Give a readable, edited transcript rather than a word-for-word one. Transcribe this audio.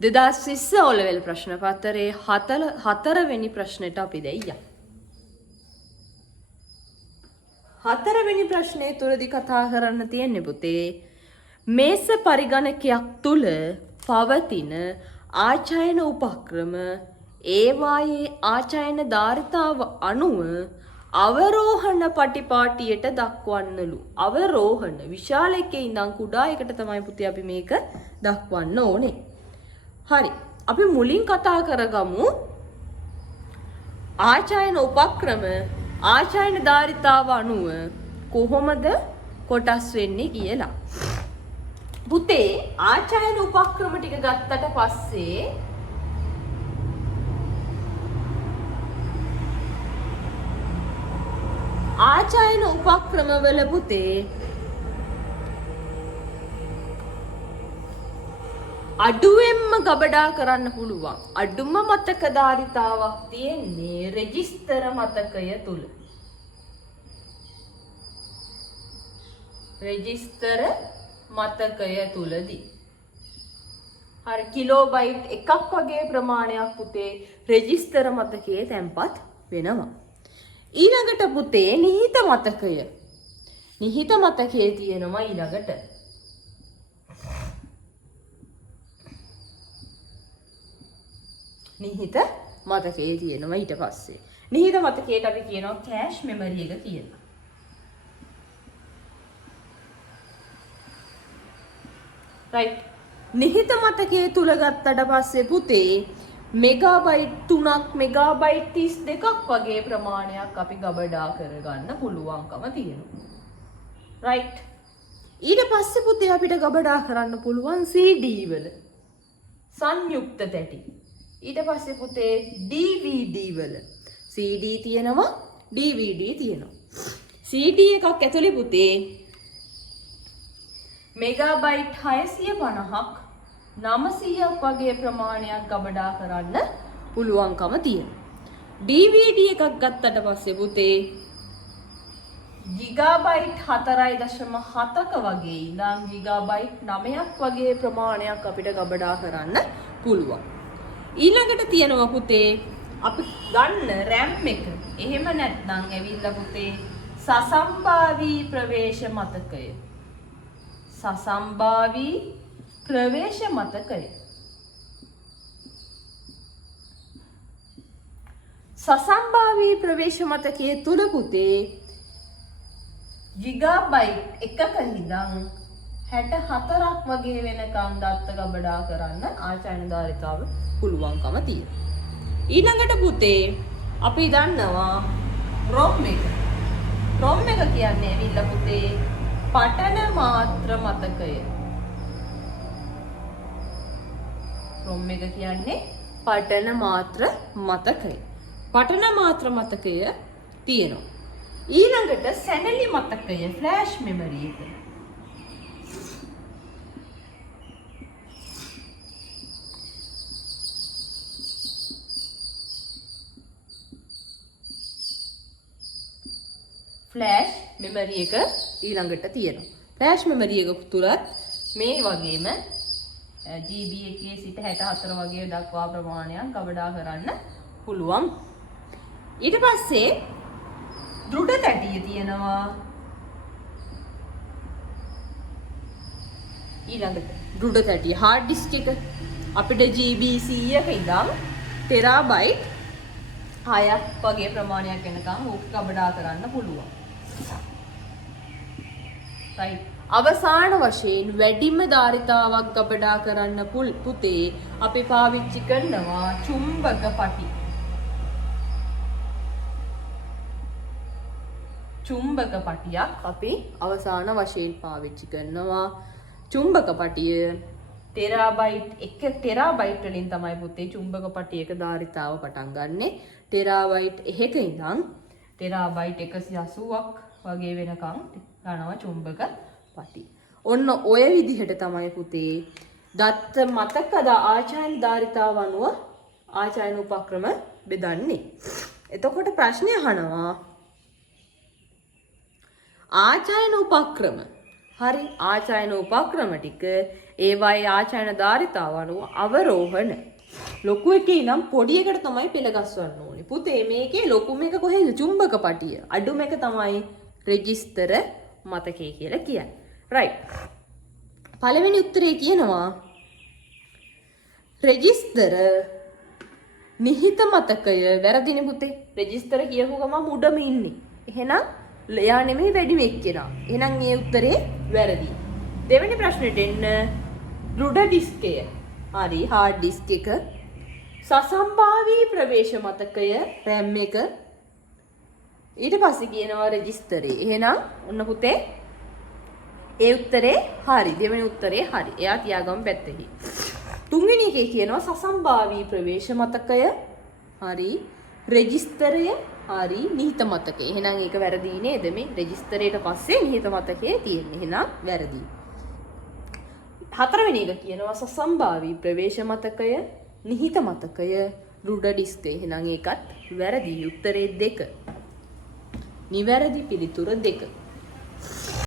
දෙදස් ඔලවෙල් ප්‍රශ්න පත්තරේ 4වෙනි ප්‍රශ්නයට අපි දෙයිය. 4වෙනි ප්‍රශ්නය තුලදී කතා කරන්න තියෙන්නේ පුතේ මේස පරිගණකයක් තුල පවතින ආචයන උපක්‍රම ඒවායේ ආචයන ධාරිතාව අනුව අවරෝහණ පටිපාටියට දක්වන්නලු. අවරෝහණ විශාල එකේ ඉඳන් කුඩා එකට තමයි පුතේ අපි මේක දක්වන්න ඕනේ. හරි. අපි මුලින් කතා කරගමු ආචයන උපක්‍රම ආචයන ධාරිතාව අනුව කොහොමද කොටස් වෙන්නේ කියලා. පුතේ ආචයන උපක්‍රම ටික ගත්තට පස්සේ ආචයන උපක්‍රම වල පුතේ අඩුවෙන්ම ගබඩා කරන්න පුළුවන්. අඩුම මතක ධාරිතාවක් තියෙන්නේ රෙජිස්ටර් මතකය තුල. රෙජිස්ටර් මතකය තුලදී. හරි කිලෝබයිට් එකක් වගේ ප්‍රමාණයක් පුතේ රෙජිස්ටර් මතකයේ තැන්පත් වෙනවා. ඊළඟට පුතේ නිහිත මතකය. නිහිත මතකයේ තියෙනවා ඊළඟට. නිහිත මතකයේ තියෙනවා ඊට පස්සේ. නිහිත මතකයට අපි කියනවා කෑෂ් මෙමරි එක කියලා. රයිට්. නිහිත මතකයේ තුල ගත්තට පස්සේ පුතේ මෙගාබයිට් 3ක් මෙගාබයිට් 32ක් වගේ ප්‍රමාණයක් අපි ගබඩා කරගන්න පුළුවන්කම තියෙනවා. රයිට්. ඊට පස්සේ පුතේ අපිට ගබඩා කරන්න පුළුවන් CD වල සංයුක්ත තැටි. ඊට පස්සේ පුතේ DVD වල CD තියෙනවා DVD තියෙනවා. CD එකක් ඇතුලේ පුතේ මෙගාබයිට් 650ක් 900ක් වගේ ප්‍රමාණයක් ගබඩා කරන්න පුළුවන්කම තියෙනවා. DVD එකක් ගත්තට පස්සේ පුතේ ගිගාබයිට් 4.7ක වගේ ඉඳන් ගිගාබයිට් 9ක් වගේ ප්‍රමාණයක් අපිට ගබඩා කරන්න පුළුවන්. ඊළඟට තියෙනවා පුතේ අපි ගන්න RAM එක. එහෙම නැත්නම් ඇවිල්ලා පුතේ සසම්භාවී ප්‍රවේශ මතකය. සසම්භාවී ප්‍රවේශ මතකය. සසම්භාවී ප්‍රවේශ මතකයේ තුල පුතේ ගිගාබයිට් එකක ඉඳන් 64ක් වගේ වෙනකම් දත්ත ගබඩා කරන්න ආචයන ධාරිතාව පුළුවන්කම තියෙනවා. ඊළඟට පුතේ අපි දන්නවා ROM එක. ROM එක කියන්නේ ඇවිල්ලා පුතේ පඨන මාත්‍ර මතකය. ROM එක කියන්නේ පඨන මාත්‍ර මතකය. පඨන මාත්‍ර මතකය තියෙනවා. ඊළඟට සැනලි මතකය ෆ්ලෑෂ් මෙමරි එක. ෆ්ලෑෂ් මෙමරි එක ඊළඟට තියෙනවා. ෆ්ලෑෂ් මෙමරි එක තුල මේ වගේම GB 1 සිට 64 වගේ දක්වා ප්‍රමාණයක් ගබඩා කරන්න පුළුවන්. ඊට පස්සේ දෘඩ තැටිය තියෙනවා. ඊළඟට දෘඩ තැටිය හાર્ඩ් ඩිස්ක් එක අපිට GB 100ක ඉඳන් ටෙරාබයිට් 6ක් වගේ ප්‍රමාණයක් වෙනකම් ඕක ගබඩා කරන්න පුළුවන්. right. අවසාන වශයෙන් වැඩිම ධාරිතාවක් ගබඩා කරන්න පුතේ අපි පාවිච්චි කරනවා චුම්බක පටි. චුම්බක පටියක් අපි අවසාන වශයෙන් පාවිච්චි කරනවා. චුම්බක පටිය ටෙරාබයිට් 1 ටෙරාබයිට් වලින් තමයි පුතේ චුම්බක පටියක ධාරිතාව පටන් ගන්නෙ. ටෙරාබයිට් 1ක ඉඳන් ටෙරාබයිට් 180ක් වගේ වෙනකම් ගන්නවා චුම්බක පටි. ඔන්න ඔය විදිහට තමයි පුතේ දත්ත මතකද ආචයන ධාරිතාව අනුව ආචයන උපක්‍රම බෙදන්නේ. එතකොට ප්‍රශ්නය අහනවා ආචයන උපක්‍රම. හරි ආචයන උපක්‍රම ටික ඒවායේ ආචාන ධාරිතාව අනුව අවරෝහණ. ලොකු එකේ නම් පොඩි එකට තමයි පෙළ ගස්වන්න ඕනේ. පුතේ මේකේ ලොකුම එක කොහෙද? චුම්බක පටිය. අඩුම එක තමයි රෙජිස්ටර් මතකය කියලා කියන්නේ. රයිට්. පළවෙනි උත්තරේ කියනවා රෙජිස්ටර් නිහිත මතකය වැරදිනේ පුතේ. රෙජිස්ටර් කියපු ගමන් උඩම ඉන්නේ. එහෙනම් එයා නෙමෙයි වැඩිම එක්කෙනා. එහෙනම් ඒ උත්තරේ වැරදි. දෙවෙනි ප්‍රශ්නෙට එන්න. රුඩ ඩිස්කය. හරි හાર્ඩ් ඩිස්ක් එක. සසම්භාවී ප්‍රවේශ මතකය RAM එක. ඊට පස්සේ කියනවා රෙජිස්ටරේ. එහෙනම් ඔන්න පුතේ ඒ උත්තරේ හරි. දෙවෙනි උත්තරේ හරි. එයා තියාගමු පැත්තේ. තුන්වෙනි එකේ කියනවා සසම්භාවී ප්‍රවේශ මතකය. හරි. රෙජිස්ටරය හරි. නිහිත මතකය. එහෙනම් ඒක වැරදි නේද? මේ රෙජිස්ටරේට පස්සේ නිහිත මතකයේ තියෙන්නේ. එහෙනම් වැරදි. හතරවෙනි එක කියනවා සසම්භාවී ප්‍රවේශ මතකය, නිහිත මතකය, රුඩ ඩිස්ක්. එහෙනම් ඒකත් වැරදි. උත්තරේ 2. නිවැරදි පිළිතුර 2.